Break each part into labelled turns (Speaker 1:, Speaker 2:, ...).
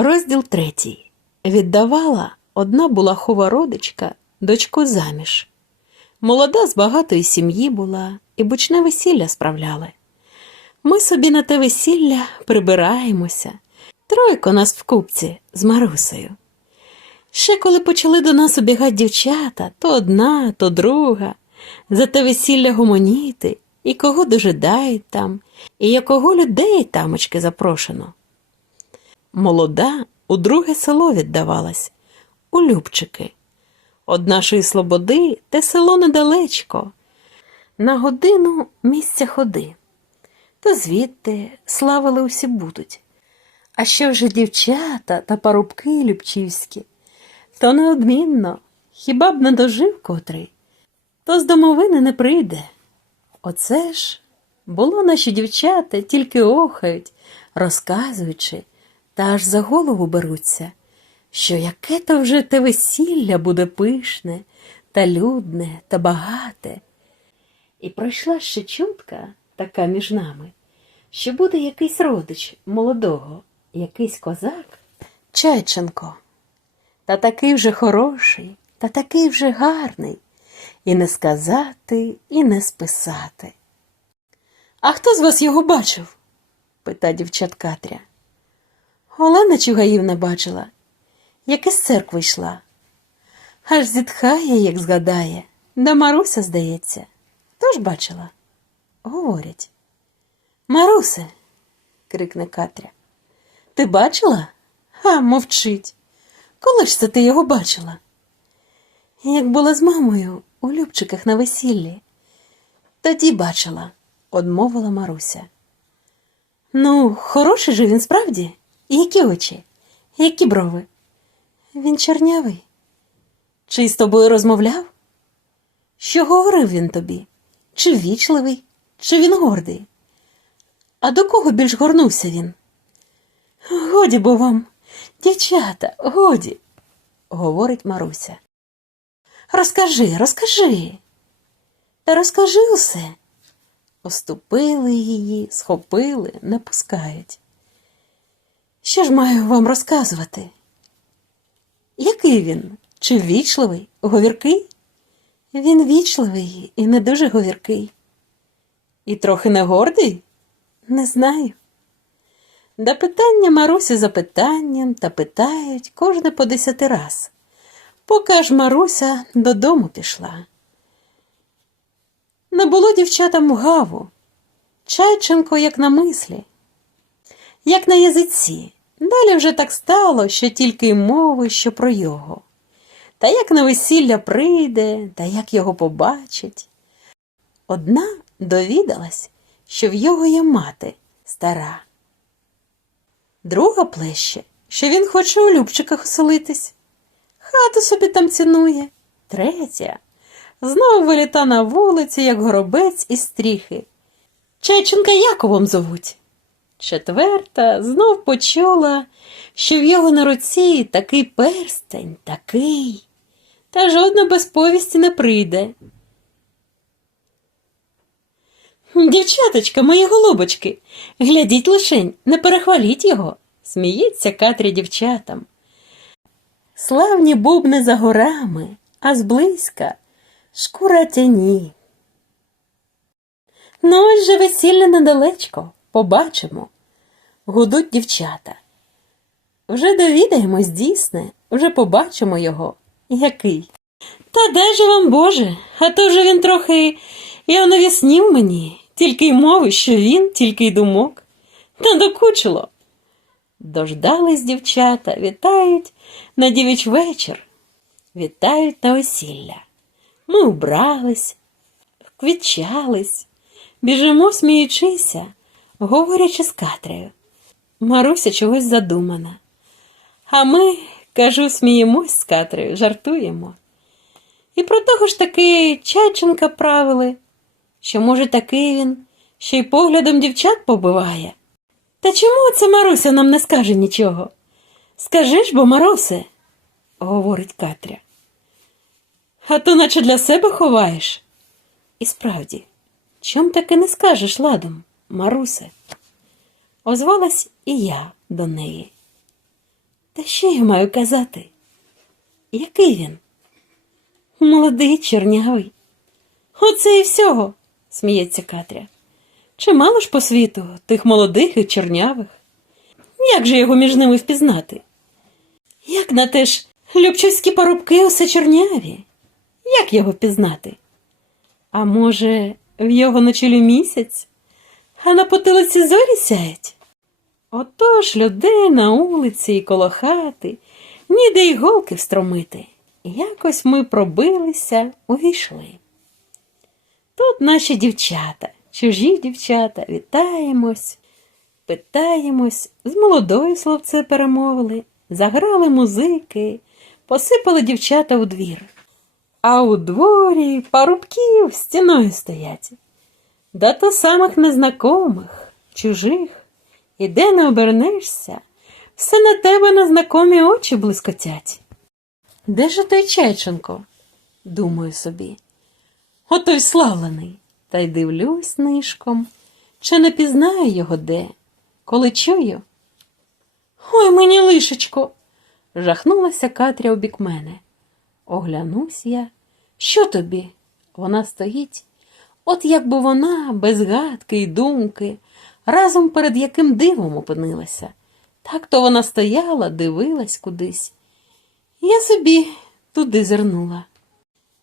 Speaker 1: Розділ третій. Віддавала одна булахова родичка дочку заміж. Молода з багатої сім'ї була і бучне весілля справляли. Ми собі на те весілля прибираємося. Тройко нас в купці з Марусею. Ще коли почали до нас убігати дівчата, то одна, то друга, за те весілля гомоніти, і кого дожидають там, і якого людей тамочки запрошено. Молода у друге село віддавалась, у Любчики. Од нашої слободи те село недалечко, на годину місця ходи. То звідти славили усі будуть. А ще вже дівчата та парубки любчівські, то неодмінно, хіба б не дожив котрий, то з домовини не прийде. Оце ж було наші дівчата тільки охають, розказуючи, та аж за голову беруться, що яке то вже те весілля буде пишне, та людне, та багате. І пройшла ще чутка така між нами, що буде якийсь родич молодого, якийсь козак, Чайченко. Та такий вже хороший, та такий вже гарний, і не сказати, і не списати. А хто з вас його бачив? пита дівчат Катря. Олена Чугаївна бачила, як із церкви йшла. Аж зітхає, як згадає, да Маруся, здається. Тож бачила? Говорять. Марусе, крикне Катря. Ти бачила? А, мовчить. Коли ж це ти його бачила? Як була з мамою у Любчиках на весіллі. Тоді бачила, одмовила Маруся. Ну, хороший же він справді? Які очі? Які брови? Він чорнявий. Чи з тобою розмовляв? Що говорив він тобі? Чи вічливий, чи він гордий? А до кого більш горнувся він? Годі бо вам, дівчата, годі, говорить Маруся. Розкажи, розкажи. Та розкажи усе. Оступили її, схопили, не пускають. Що ж маю вам розказувати? Який він? Чи ввічливий, говіркий? Він вічливий і не дуже говіркий. І трохи не гордий? Не знаю. До питання Марусі за питанням та питають кожне по десяти раз, поки аж Маруся додому пішла. Не було дівчатам гаву, Чайченко як на мислі, як на язиці. Далі вже так стало, що тільки й мови, що про його. Та як на весілля прийде, та як його побачить. Одна довідалась, що в його є мати стара. Друга плеще, що він хоче у Любчиках оселитись. Хату собі там цінує. Третя знову виліта на вулицю, як горобець із стріхи. Чайченка Яковом зовуть. Четверта знов почула, що в його на руці такий перстень, такий, та жодна без повісті не прийде. Дівчаточка, мої голубочки, глядіть лишень, не перехваліть його, сміється Катря дівчатам. Славні бубни за горами, а зблизька шкура тяні. Ну, ось же весілля недалечко, побачимо. Гудуть дівчата. Вже довідаємось дійсне, вже побачимо його. Який? Та дай же вам Боже, а то вже він трохи і онавіснів мені, тільки й мови, що він, тільки й думок. Надокучило. Дождались дівчата, вітають на дівіч вечір, вітають на весілля. Ми убрались, квітчались, біжимо, сміючися, говорячи з Катрею. Маруся чогось задумана. А ми, кажу, сміємось з Катрею, жартуємо. І про того ж таки Чайченка правили, що, може, такий він, що й поглядом дівчат побиває. Та чому це Маруся нам не скаже нічого? Скажи ж бо, Марусе, говорить Катря. А то наче для себе ховаєш. І справді, чом таки не скажеш ладом, Марусе? Озвалась і я до неї. Та що я маю казати? Який він? Молодий, чорнявий. Оце і всього, сміється Катря. Чимало ж по світу тих молодих і чорнявих. Як же його між ними впізнати? Як на те ж любчівські парубки усе чорняві? Як його впізнати? А може, в його на чолі місяць, а на потилиці зорі сяють? Отож людей на вулиці і коло хати, ніде й голки встромити. Якось ми пробилися, увійшли. Тут наші дівчата, чужі дівчата, вітаємось, питаємось, з молодою словце перемовили, заграли музики, посипали дівчата у двір. А у дворі парубків стіною стоять. Да то самих незнакомих, чужих, і де не обернешся, все на тебе незнакомі очі блискотять. Де ж той Чайченко? Думаю собі. Отой славлений. Та й дивлюсь нишком, чи не пізнаю його де, коли чую. Ой, мені лишечко. жахнулася Катря у бік мене. Оглянусь я. Що тобі? Вона стоїть, от якби вона, без гадки й думки, разом перед яким дивом опинилася. Так то вона стояла, дивилась кудись. Я собі туди зирнула.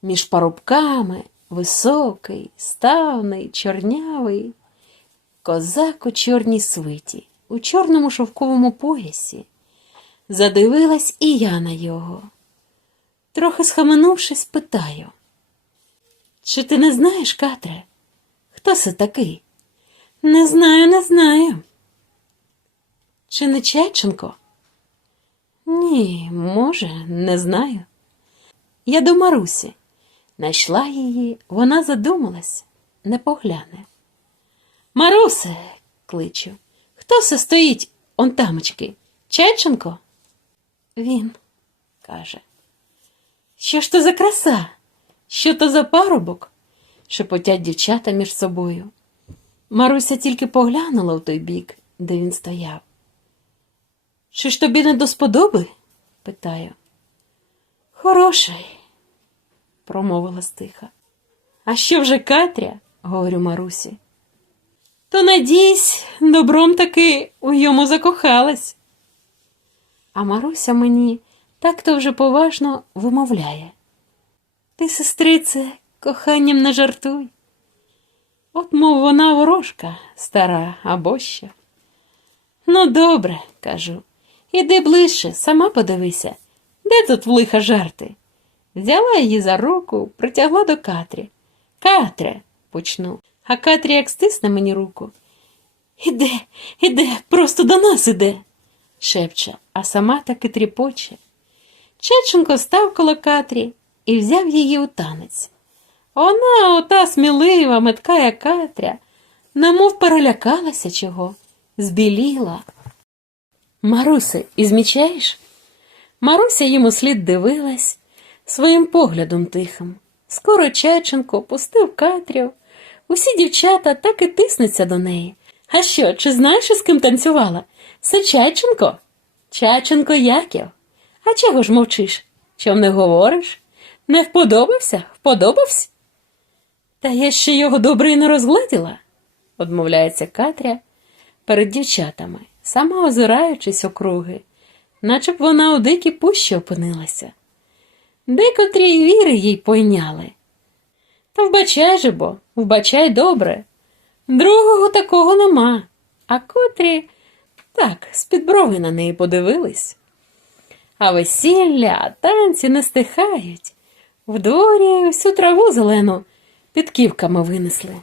Speaker 1: Між парубками високий, ставний, чорнявий, козак у чорній свиті, у чорному шовковому поясі. Задивилась і я на його. Трохи схаменувшись, питаю. Чи ти не знаєш, Катре? Хто це такий? Не знаю, не знаю. Чи не Чайченко? Ні, може, не знаю. Я до Марусі. Найшла її, вона задумалась, не погляне. Марусе, кличу, хто все стоїть он тамочки? Чайченко? Він, каже. Що ж то за краса? Що то за парубок? шепотять дівчата між собою. Маруся тільки поглянула в той бік, де він стояв. Чи ж тобі не до сподоби? питаю. Хороший, промовила стиха. А що вже Катря? говорю Марусі. То надійсь, добром таки у йому закохалась. А Маруся мені так то вже поважно вимовляє. Ти, сестрице, коханням не жартуй. От, мов вона ворожка, стара або що. Ну, добре, кажу. Іди ближче, сама подивися, де тут лиха жарти. Взяла її за руку, притягла до Катрі. Катря, почну, а Катря як стисне мені руку. Іде, іде, просто до нас іде, шепче, а сама таки тріпоче. Чеченко став коло Катрі і взяв її у танець. Вона, ота смілива, метка Катря, немов перелякалася чого, збіліла. Марусе, і змічаєш? Маруся йому слід дивилась своїм поглядом тихим. Скоро Чайченко пустив Катрю. Усі дівчата так і тиснуться до неї. А що, чи знаєш, з ким танцювала? Це Чайченко? Чайченко Яків. А чого ж мовчиш? Чом не говориш? Не вподобався? Вподобався? Та я ще його добре й не розгладіла, одмовляється Катря перед дівчатами, сама озираючись округи, наче б вона у дикій пущі опинилася. Декотрі й віри їй пойняли. Та вбачай же бо, вбачай добре. Другого такого нема, а котрі так, з-під брови на неї подивились. А весілля, танці не стихають. В дворі всю траву зелену під ківками винесли.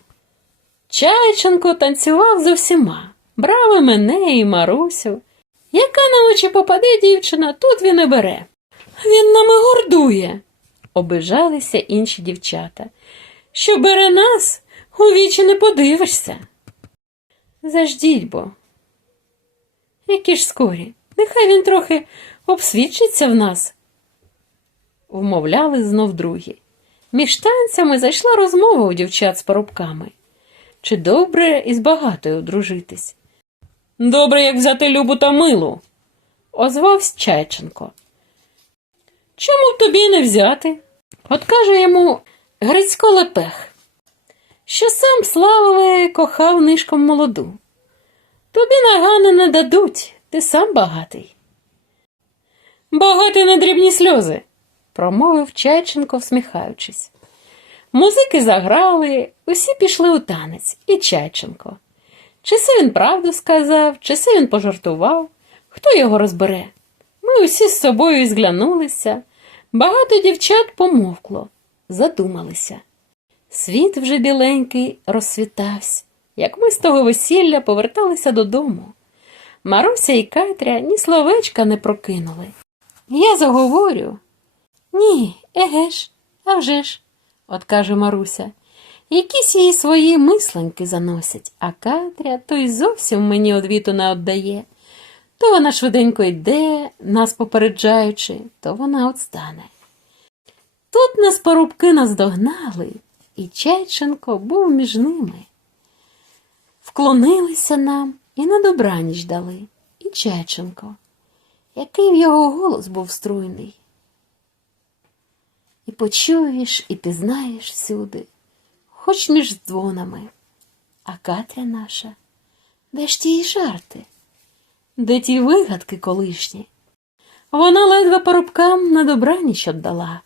Speaker 1: Чайченко танцював з усіма, брав і мене і Марусю. Яка на очі попаде дівчина, тут він і бере. Він нами гордує, обижалися інші дівчата. Що бере нас, у вічі не подивишся. Заждіть бо. Які ж скорі, нехай він трохи обсвідчиться в нас, вмовляли знов другі. Між танцями зайшла розмова у дівчат з парубками. Чи добре із багатою одружитись? Добре, як взяти любу та милу, озвався Чайченко. Чому б тобі не взяти? От каже йому Грицько Лепех, що сам славили кохав нишком молоду. Тобі нагани не дадуть, ти сам багатий. Багатий на дрібні сльози, промовив Чайченко, всміхаючись. Музики заграли, усі пішли у танець, і Чайченко. Чи це він правду сказав, чи це він пожартував, хто його розбере? Ми усі з собою зглянулися. Багато дівчат помовкло, задумалися. Світ вже біленький розсвітався, як ми з того весілля поверталися додому. Маруся і Катря ні словечка не прокинули. Я заговорю. Ні, еге ж, а вже ж, от каже Маруся. Якісь її свої мисленьки заносять, а Катря то й зовсім мені одвіту не віддає. То вона швиденько йде, нас попереджаючи, то вона отстане. Тут нас порубки наздогнали, і Чайченко був між ними. Вклонилися нам і на добраніч дали, і Чайченко, який в його голос був струйний. І почуєш, і пізнаєш всюди, хоч між дзвонами. А Катря наша, де ж ті жарти? Де ті вигадки колишні? Вона ледве порубкам на добраніч віддала.